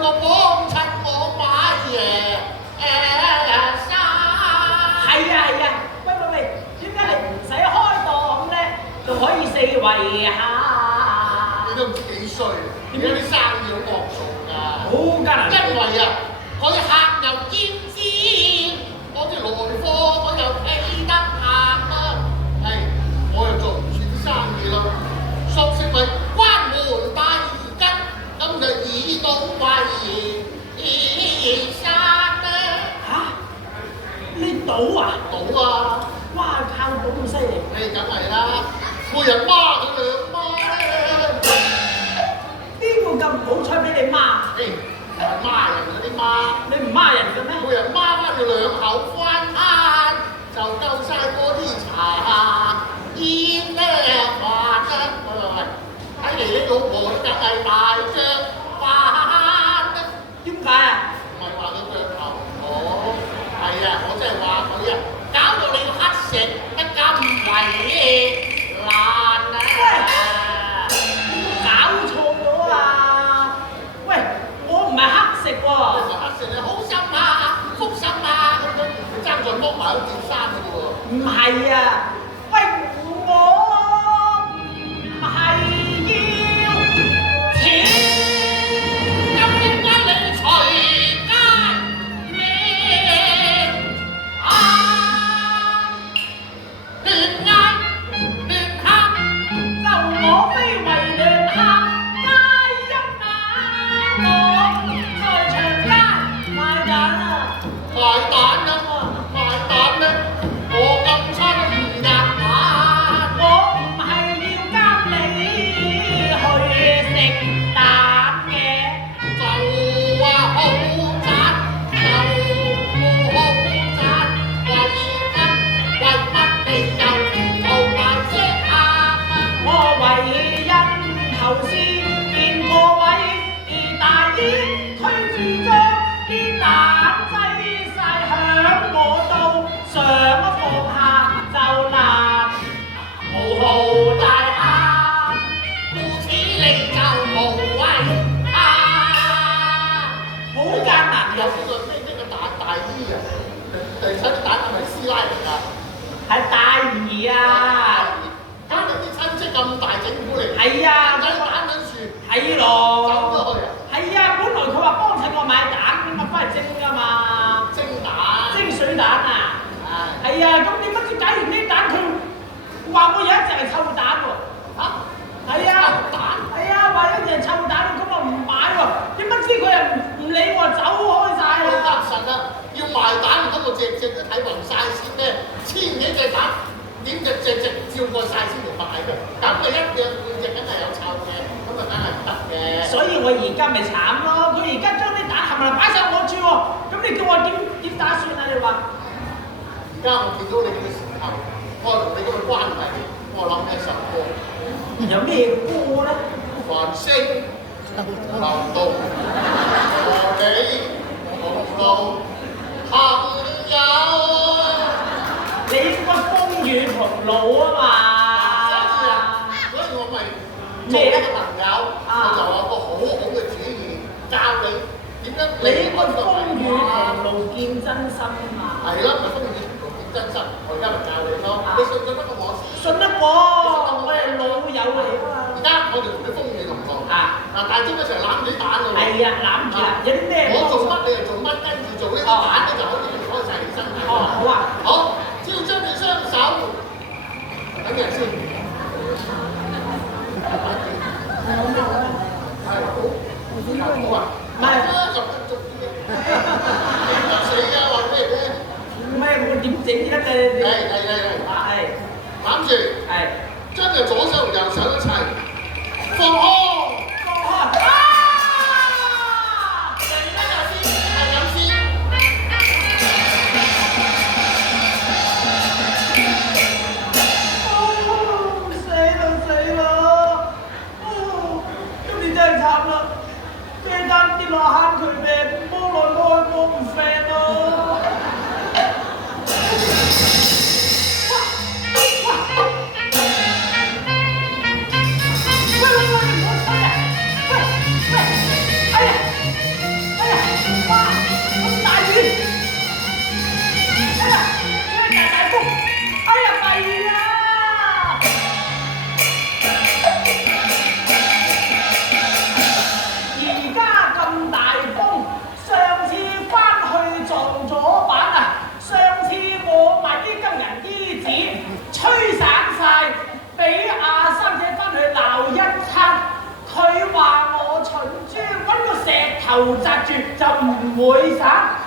個幫襯我買嘢衫。係啊，喂，點解你唔使開檔咧，就可以四圍下？你都唔知幾衰，點解啲生意好惡做㗎？好艱難。因為啊，我啲客又厭尖，我啲來貨我又企得硬啦，我又做唔住啲生意啦，索性咪關門大而吉，咁就以賭為生啦。嚇？你賭啊？賭啊！哇，靠賭咁犀利！梗係啦，每人孖佢兩孖咧。邊個咁好彩俾你孖？唔係孖人嗰啲孖，你唔孖人嘅咩？每人孖翻佢兩口翻攤，就夠晒嗰啲茶煙咧飯啦。喂，睇嚟你老婆都梗係大隻飯啦。點解啊？唔係話佢腳頭唔好，係啊，我真係話佢啊，搞到你個乞食得咁為難啊！搞錯咗啊！喂，我唔係黑食喎。黑食你好心啊，福心啊，咁樣你爭在剝埋嗰件衫嘅啫喎。唔係啊，喂，我唔係要錢，咁點解你隨街咩啊？亂嗌亂喊，就我非為亂客皆因那我在長街賣蛋啊！賣蛋啊！賣蛋咩？我咁親日晚，我唔係要監你去食蛋嘅。就話好賺，就好賺，為乜你又做埋些客啊？我為因頭先見過位大姨推住張啲蛋擠晒響我度，上放下就難，無豪大廈，故此你就無謂啊！好艱難有嘅，呢個咩大姨啊？第七啲蛋係咪師奶嚟㗎？係大姨啊！家你啲親戚咁大整蠱嚟，係啊，唔使蛋緊樹，係走咯，咗去啊！係啊，本來佢話幫襯我買蛋，咁啊翻嚟蒸㗎嘛，蒸蛋，蒸水蛋啊！係係啊，咁你不知解完啲蛋，佢話我有一隻係臭蛋喎。嚇係啊，臭蛋，係啊，話有一隻臭蛋，咁我唔買喎。點不知佢又唔理我，走開晒老啦。實啦！要賣蛋唔通我隻隻都睇暈晒先咩？千幾隻蛋，點隻照過晒先嚟賣嘅？咁咪一隻半隻梗係有臭嘅，咁啊梗係唔得嘅。所以我而家咪慘咯，佢而家將啲蛋冚唪唥擺晒我處喎。咁你叫我點打算啊？你話？而家我見到你嘅時候，我同你嗰個關係，我諗起一首歌，有咩歌咧？繁星流動，和你共度朋友。你應該風雨同路啊嘛。所以我咪做你嘅朋友，我就有個好好嘅主意，教你點樣你應該離開呢個風雨迷惘。同路見真心啊嘛。係咯，咪風雨同路見真心，我而家咪教你咯。你信唔信得過我先？信得過，我係老友嚟㗎嘛。而家我哋同你風雨同路。啊！大鐘一齊攬住啲蛋㗎喎。係啊，攬住啦，有啲咩？我做乜你就做乜，跟住做呢啲蛋咧就可以離開晒你身體。哦，好啊。好，只要將你雙手，等陣先。係好，好啊。唔係就不做啲咩？點死啊！話俾你聽。唔係我點整得嘅？係，攬住，係將隻左手同右手一齊放開。放開啊！嚟啦，又先，係咁先。死啦！今年真係慘啦，飛單跌落坑渠邊，摸來摸去摸唔飛咯。喂，唔好吹啊！喂，哎呀！紮住就唔會散。